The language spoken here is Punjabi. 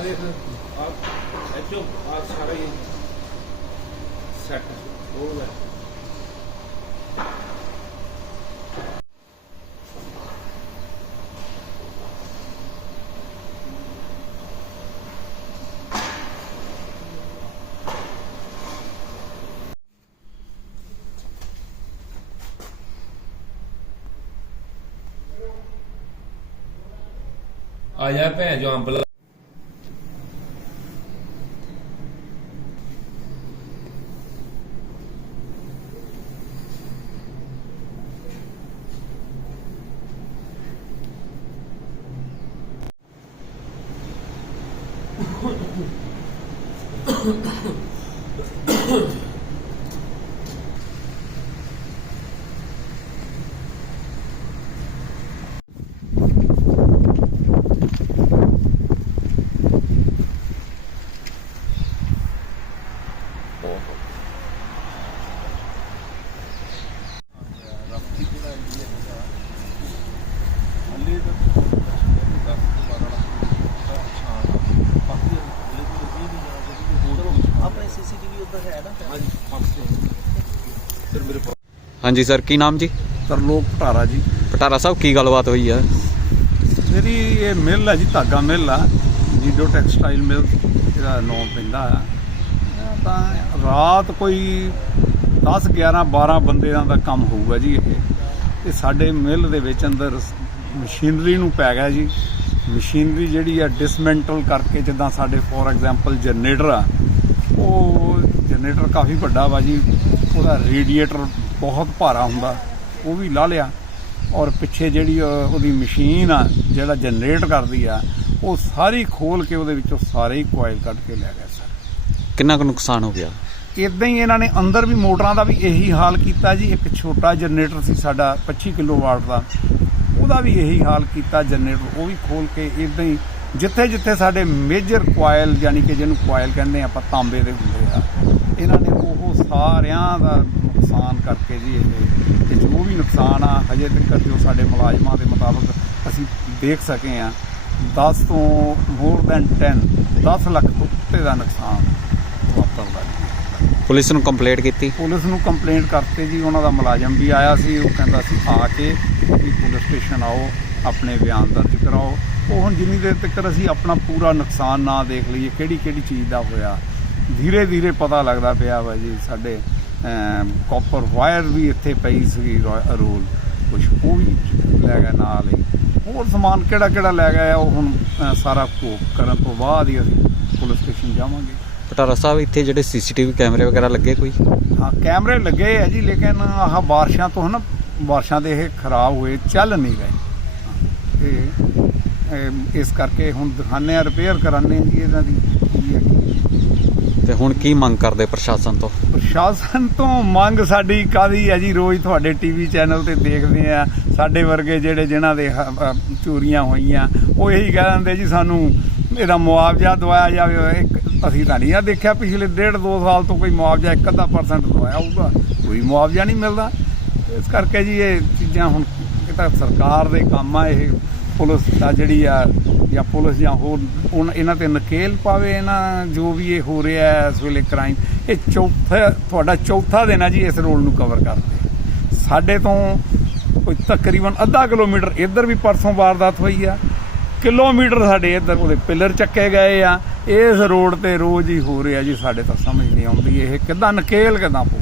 ਆ ਦੇਖ ਆ ਐਚੋ ਆ ਸਾਰਾ ਹੀ ਸੈੱਟ ਹੋ ਗਿਆ ਆ ਜਾ ਭੈਣ ਜੋ ਅੰਬ 咳咳，咳。ਹਾਂਜੀ ਸਰ ਕੀ ਨਾਮ ਜੀ? ਤਰਲੋਕ ਭਟਾਰਾ ਜੀ। ਪਟਾਰਾ ਸਾਹਿਬ ਕੀ ਗੱਲਬਾਤ ਹੋਈ ਆ? ਮੇਰੀ ਇਹ ਮਿੱਲ ਹੈ ਜੀ ਧਾਗਾ ਮਿੱਲ ਆ ਜੀਡੋ ਟੈਕਸਟਾਈਲ ਮਿੱਲ ਇਹਦਾ ਨਾਮ ਪੈਂਦਾ ਆ। ਤਾਂ ਰਾਤ ਕੋਈ 10 11 12 ਬੰਦਿਆਂ ਦਾ ਕੰਮ ਹੋਊਗਾ ਜੀ ਇਹ। ਤੇ ਸਾਡੇ ਮਿੱਲ ਦੇ ਵਿੱਚ ਅੰਦਰ ਮਸ਼ੀਨਰੀ ਨੂੰ ਪੈ ਗਿਆ ਜੀ। ਮਸ਼ੀਨਰੀ ਜਿਹੜੀ ਆ ਡਿਸਮੈਂਟਲ ਕਰਕੇ ਜਿੱਦਾਂ ਸਾਡੇ ਫੋਰ ਐਗਜ਼ਾਮਪਲ ਜਨਰੇਟਰ ਆ ਉਹ ਜਨਰੇਟਰ ਕਾਫੀ ਵੱਡਾ ਵਾ ਜੀ। ਉਹਦਾ ਰੇਡੀਏਟਰ ਬਹੁਤ ਭਾਰਾ ਹੁੰਦਾ। ਉਹ ਵੀ ਲਾ ਲਿਆ। ਔਰ ਪਿੱਛੇ ਜਿਹੜੀ ਉਹ- ਉਹਦੀ ਮਸ਼ੀਨ ਆ ਜਿਹੜਾ ਜਨਰੇਟ ਕਰਦੀ ਆ ਉਹ ਸਾਰੀ ਖੋਲ ਕੇ ਉਹਦੇ ਵਿੱਚੋਂ ਸਾਰੇ ਹੀ ਕੋਇਲ ਕੱਢ ਕੇ ਲੈ ਗਏ ਸਰ। ਕਿੰਨਾ ਕੁ ਨੁਕਸਾਨ ਹੋ ਗਿਆ? ਇਦਾਂ ਹੀ ਇਹਨਾਂ ਨੇ ਅੰਦਰ ਵੀ ਮੋਟਰਾਂ ਦਾ ਵੀ ਇਹੀ ਹਾਲ ਕੀਤਾ ਜੀ। ਇੱਕ ਛੋਟਾ ਜਨਰੇਟਰ ਸੀ ਸਾਡਾ 25 ਕਿਲੋਵਾਟ ਦਾ। ਉਹਦਾ ਵੀ ਇਹੀ ਹਾਲ ਕੀਤਾ ਜਨਰੇਟਰ। ਉਹ ਵੀ ਖੋਲ ਕੇ ਇਦਾਂ ਹੀ ਜਿੱਥੇ ਜਿੱਥੇ ਸਾਡੇ ਮੇਜਰ ਕੋਇਲ ਯਾਨੀ ਕਿ ਜਿਹਨੂੰ ਕੋਇਲ ਕਹਿੰਦੇ ਆਪਾਂ ਤਾਂਬੇ ਦੇ ਹੁੰਦੇ ਆ ਇਹਨਾਂ ਨੇ ਉਹ ਸਾਰਿਆਂ ਦਾ ਨੁਕਸਾਨ ਕਰਕੇ ਜੀ ਇਹ ਤੇ ਜੋ ਵੀ ਨੁਕਸਾਨ ਆ ਹਜੇ ਤੱਕ ਜੋ ਸਾਡੇ ਮੁਲਾਜ਼ਮਾਂ ਦੇ ਮੁਤਾਬਕ ਅਸੀਂ ਦੇਖ ਸਕੇ ਆ 10 ਤੋਂ ਮੋਰ ਦੈਨ 10 10 ਲੱਖ ਉੱਤੇ ਦਾ ਨੁਕਸਾਨ ਵਾਪਰਦਾ ਜੀ। ਪੁਲਿਸ ਨੂੰ ਕੰਪਲੇਂਟ ਕੀਤੀ? ਪੁਲਿਸ ਨੂੰ ਕੰਪਲੇਂਟ ਕਰਤੇ ਜੀ ਉਹਨਾਂ ਦਾ ਮੁਲਾਜ਼ਮ ਵੀ ਆਇਆ ਸੀ ਉਹ ਕਹਿੰਦਾ ਸੀ ਆ ਕੇ ਵੀ ਪੁਲਿਸ ਸਟੇਸ਼ਨ ਆਓ ਆਪਣੇ ਬਿਆਨ ਦਰਜ ਕਰਾਓ। ਉਹ ਹੁਣ ਜਿੰਨੀ ਦੇਰ ਤੱਕ ਅਸੀਂ ਆਪਣਾ ਪੂਰਾ ਨੁਕਸਾਨ ਨਾ ਦੇਖ ਲਈਏ ਕਿਹੜੀ ਕਿਹੜੀ ਚੀਜ਼ ਦਾ ਹੋਇਆ ਧੀਰੇ ਧੀਰੇ ਪਤਾ ਲੱਗਦਾ ਪਿਆ ਵਾ ਜੀ ਸਾਡੇ ਕਾਪਰ ਵਾਇਰ ਵੀ ਇੱਥੇ ਪਈ ਸੀ ਰੋਲ। ਕੁਝ ਉਹ ਵੀ ਲੈ ਗਿਆ ਨਾਲ ਹੀ। ਹੋਰ ਸਮਾਨ ਕਿਹੜਾ ਕਿਹੜਾ ਲੈ ਗਿਆ ਉਹ ਹੁਣ ਸਾਰਾ ਭੋਗ ਕਰਨ ਤੋਂ ਬਾਅਦ ਹੀ ਅਸੀਂ ਪੁਲਿਸ ਸਟੇਸ਼ਨ ਜਾਵਾਂਗੇ। ਪਟਾਰਾ ਸਾਹਿਬ ਇੱਥੇ ਜਿਹੜੇ ਸੀਸੀਟੀਵੀ ਕੈਮਰੇ ਵਗੈਰਾ ਲੱਗੇ ਕੋਈ? ਹਾਂ ਕੈਮਰੇ ਲੱਗੇ ਆ ਜੀ ਲੇਕਿਨ ਆਹ ਬਾਰਿਸ਼ਾਂ ਤੋਂ ਹਨਾ ਬਾਰਿਸ਼ਾਂ ਦੇ ਇਹ ਖਰਾਬ ਹੋਏ ਚੱਲ ਨਹੀਂ ਰਹੇ। ਤੇ ਇਸ ਕਰਕੇ ਹੁਣ ਦਿਖਾਣੇ ਆ ਰਿਪੇਅਰ ਕਰਾਣੇ ਜੀ ਇਹਨਾਂ ਦੀ। ਕੀ ਹੈ ਕੀ ਤੇ ਹੁਣ ਕੀ ਮੰਗ ਕਰਦੇ ਪ੍ਰਸ਼ਾਸਨ ਤੋਂ? ਪ੍ਰਸ਼ਾਸਨ ਤੋਂ ਮੰਗ ਸਾਡੀ ਕਾਦੀ ਹੈ ਜੀ? ਰੋਜ਼ ਤੁਹਾਡੇ ਟੀਵੀ ਚੈਨਲ ਤੇ ਦੇਖਦੇ ਆ ਸਾਡੇ ਵਰਗੇ ਜਿਹੜੇ ਜਿਨ੍ਹਾਂ ਦੇ ਚੋਰੀਆਂ ਹੋਈਆਂ ਉਹ ਇਹੀ ਕਹਿ ਦਿੰਦੇ ਜੀ ਸਾਨੂੰ ਇਹਦਾ ਮੁਆਵਜ਼ਾ ਦਵਾਇਆ ਜਾਵੇ। ਇੱਕ ਅਸੀਂ ਤਾਂ ਨਹੀਂ ਆ ਦੇਖਿਆ ਪਿਛਲੇ ਡੇਢ ਦੋ ਸਾਲ ਤੋਂ ਕੋਈ ਮੁਆਵਜ਼ਾ ਇੱਕ ਅੱਧਾ ਪਰਸੈਂਟ ਦਵਾਇਆ ਹੋਊਗਾ। ਕੋਈ ਮੁਆਵਜ਼ਾ ਨਹੀਂ ਮਿਲਦਾ। ਇਸ ਕਰਕੇ ਜੀ ਇਹ ਚੀਜ਼ਾਂ ਹੁਣ ਇਹ ਤਾਂ ਸਰਕਾਰ ਦੇ ਕੰਮ ਆ, ਇਹ ਪੁਲਿਸ ਦਾ ਜਿਹੜੀ ਆ, ਜਾਂ ਪੁਲਿਸ ਜਾਂ ਹੋਰ ਉਨ- ਇਹਨਾਂ ਤੇ ਨਕੇਲ ਪਾਵੇ ਇਹਨਾਂ, ਜੋ ਵੀ ਇਹ ਹੋ ਰਿਹਾ ਹੈ ਇਸ ਵੇਲੇ ਕ੍ਰਾਈਮ, ਇਹ ਚੌਥਾ, ਤੁਹਾਡਾ ਚੌਥਾ ਦਿਨ ਆ ਜੀ ਇਸ ਰੋਡ ਨੂੰ ਕਵਰ ਕਰਦੇ। ਸਾਡੇ ਤੋਂ ਕੋਈ ਤਕਰੀਬਨ ਅੱਧਾ ਕਿਲੋਮੀਟਰ ਇੱਧਰ ਵੀ ਪਰਸੋਂ ਵਾਰਦਾਤ ਹੋਈ ਆ, ਕਿਲੋਮੀਟਰ ਸਾਡੇ ਇੱਧਰ ਉਹਦੇ ਪਿੱਲਰ ਚੱਕੇ ਗਏ ਆ, ਇਸ ਰੋਡ ਤੇ ਰੋਜ਼ ਹੀ ਹੋ ਰਿਹਾ ਜੀ, ਸਾਡੇ ਤਾਂ ਸਮਝ ਨਹੀਂ ਆਉਂਦੀ ਇਹ ਕਿੱਦਾਂ ਨਕੇਲ ਕਿੱਦਾਂ ਪਊ।